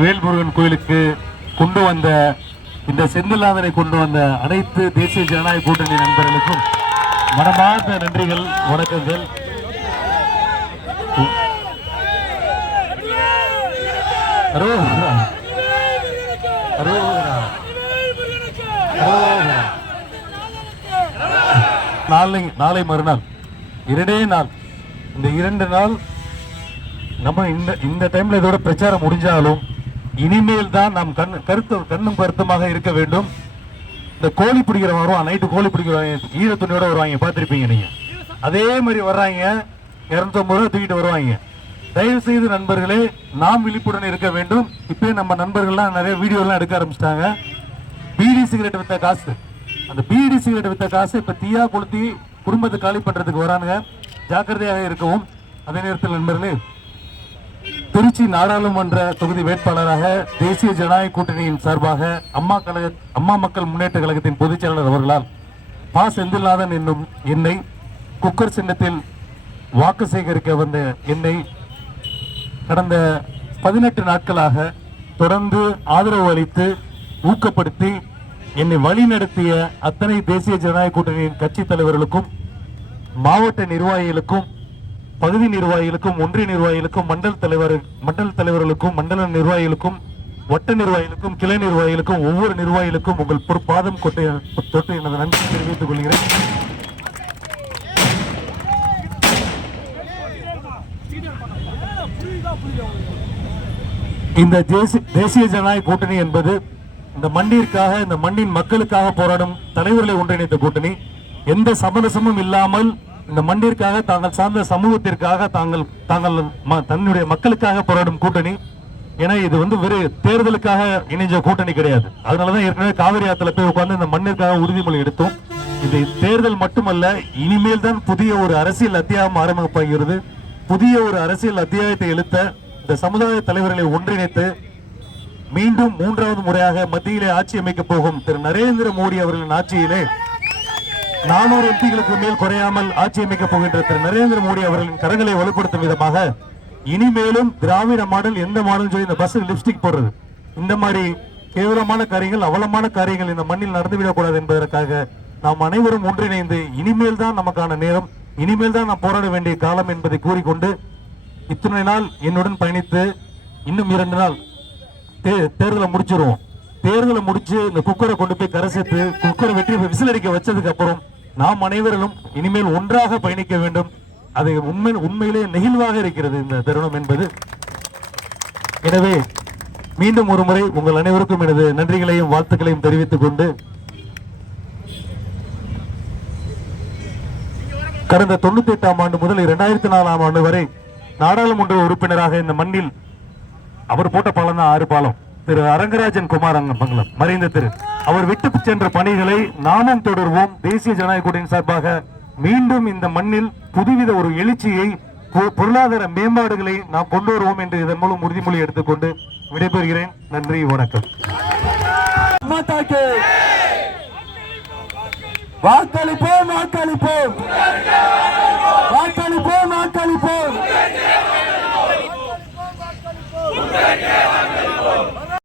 வேல்முருகன் கோயிலுக்கு கொண்டு வந்த இந்த செந்தில்நாதனை கொண்டு வந்த அனைத்து தேசிய ஜனநாயக கூட்டணி நண்பர்களுக்கும் மனமார்ந்த நன்றிகள், வணக்கங்கள். நாளை மறுநாள் 2 நாள், இந்த 2 நாள் நம்ம இந்த டைம்ல இதோட பிரச்சாரம் முடிஞ்சாலும் இனிமேல் தான் நாம் கண்ணும் கருத்துமாக இருக்க வேண்டும். இந்த கோழி பிடிக்கிற வருவான், நைட்டு கோழி பிடிக்கிறவங்க ஈர துணியோட வருவாங்க, பார்த்துருப்பீங்க நீங்க. அதே மாதிரி வர்றாங்க, 250 ரூபா தூக்கிட்டு வருவாங்க. தயவு செய்து நண்பர்களே, நாம் விழிப்புடன் இருக்க வேண்டும். இப்போ நம்ம நண்பர்கள்லாம் நிறைய வீடியோலாம் எடுக்க ஆரம்பிச்சிட்டாங்க. பீடி சிகரெட் வித்த காசு, அந்த பீடி சிகரெட் வித்த காசு இப்போ தீயா கொளுத்தி குடும்பத்தை காலி பண்றதுக்கு வரானுங்க. ஜாக்கிரதையாக இருக்கவும். அதே நேரத்தில் நண்பர்களே, திருச்சி நாடாளுமன்ற தொகுதி வேட்பாளராக தேசிய ஜனநாயக கூட்டணியின் சார்பாக அம்மா மக்கள் முன்னேற்ற கழகத்தின் பொதுச் செயலாளர் அவர்களால் பா. செந்தில்நாதன் என்னும் என்னை குக்கர் சின்னத்தில் வாக்கு சேகரிக்க வந்த என்னை கடந்த 18 நாட்களாக தொடர்ந்து ஆதரவு அளித்து ஊக்கப்படுத்தி என்னை வழிநடத்திய அத்தனை தேசிய ஜனநாயக கூட்டணியின் கட்சி தலைவர்களுக்கும், மாவட்ட நிர்வாகிகளுக்கும், பகுதி நிர்வாகிகளுக்கும், ஒன்றிய நிர்வாகிகளுக்கும், மண்டல தலைவர்களுக்கும், மண்டல நிர்வாகிகளுக்கும், வட்ட நிர்வாகிகளுக்கும், கிளை நிர்வாகிகளுக்கும், ஒவ்வொரு நிர்வாகிகளுக்கும் உங்கள் பாதம் தொட்டு எனது நன்றி தெரிவித்துக் கொள்கிறேன். இந்த தேசிய ஜனநாயக கூட்டணி என்பது இந்த மண்ணிற்காக, இந்த மண்ணின் மக்களுக்காக போராடும் தலைவர்களை ஒன்றிணைத்த கூட்டணி. எந்த சமரசமும் இல்லாமல் இந்த மண்ணிற்காக, தாங்கள் சார்ந்த சமூகத்திற்காக, தன்னுடைய மக்களுக்காக போராடும் கூட்டணி. ஏன்னா இது வெறும் தேர்தலுக்காக இணைஞ்ச கூட்டணி கிடையாது. அதனாலதான் ஏற்கனவே காவிரி ஆத்துல போய் உட்கார்ந்து இந்த மண்ணிற்காக உறுதிமொழி எடுத்தோம். இது தேர்தல் மட்டுமல்ல, இனிமேல் தான் புதிய ஒரு அரசியல் அத்தியாயம் ஆரம்பிக்கப்படுகிறது. புதிய ஒரு அரசியல் அத்தியாயத்தை எழுத்த இந்த சமுதாய தலைவர்களை ஒன்றிணைத்து மீண்டும் 3வது முறையாக மத்தியிலே ஆட்சி அமைக்கப் போகும் திரு நரேந்திர மோடி அவர்களின் ஆட்சியிலே 400 எம்பிகளுக்கு மேல் குறையாமல் ஆட்சி அமைக்கப் போகின்ற திரு நரேந்திர மோடி அவர்களின் கரங்களை வலுப்படுத்தும் விதமாக இனிமேலும் திராவிட மாடல், எந்த மாடல் சொல்லி இந்த பஸ் லிப்ஸ்டிக் போடுறது, இந்த மாதிரி கேவலமான காரியங்கள், அவலமான காரியங்கள் இந்த மண்ணில் நடந்துவிடக்கூடாது என்பதற்காக நாம் அனைவரும் ஒன்றிணைந்து இனிமேல் தான் நமக்கான நேரம், இனிமேல் தான் நாம் போராட வேண்டிய காலம் என்பதை கூறிக்கொண்டு, இத்தனை நாள் என்னுடன் பயணித்து இன்னும் 2 நாள் தேர்தலை முடிச்சிருவோம். தேர்தலை முடிச்சு இந்த குக்கரை கொண்டு போய் கரை சேர்த்து குக்கரை வெற்றி விசிலடிக்க வச்சதுக்கு அப்புறம் நாம் அனைவரும் இனிமேல் ஒன்றாக பயணிக்க வேண்டும். அது உண்மையிலே நெகிழ்வாக இருக்கிறது இந்த தருணம் என்பது. எனவே மீண்டும் ஒரு முறை உங்கள் அனைவருக்கும் எனது நன்றிகளையும் வாழ்த்துக்களையும் தெரிவித்துக் கொண்டு, கடந்த 98ஆம் ஆண்டு முதல் 2004ஆம் ஆண்டு வரை நாடாளுமன்ற உறுப்பினராக இந்த மண்ணில் அவர் போட்ட பாலம் தான் 6 பாலம். திரு அரங்கராஜன் குமாரமங்கலம் மறைந்த அவர் விட்டு சென்ற பணிகளை நாமும் தொடர்வோம். தேசிய ஜனநாயக கூட்டணியின் சார்பாக மீண்டும் இந்த மண்ணில் புதுவித ஒரு எழுச்சியை, பொருளாதார மேம்பாடுகளை நாம் கொண்டு வருவோம் என்று இதன் மூலம் உறுதிமொழி எடுத்துக்கொண்டு விடைபெறுகிறேன். நன்றி, வணக்கம். வாக்களிப்போம், வாக்களிப்போம்.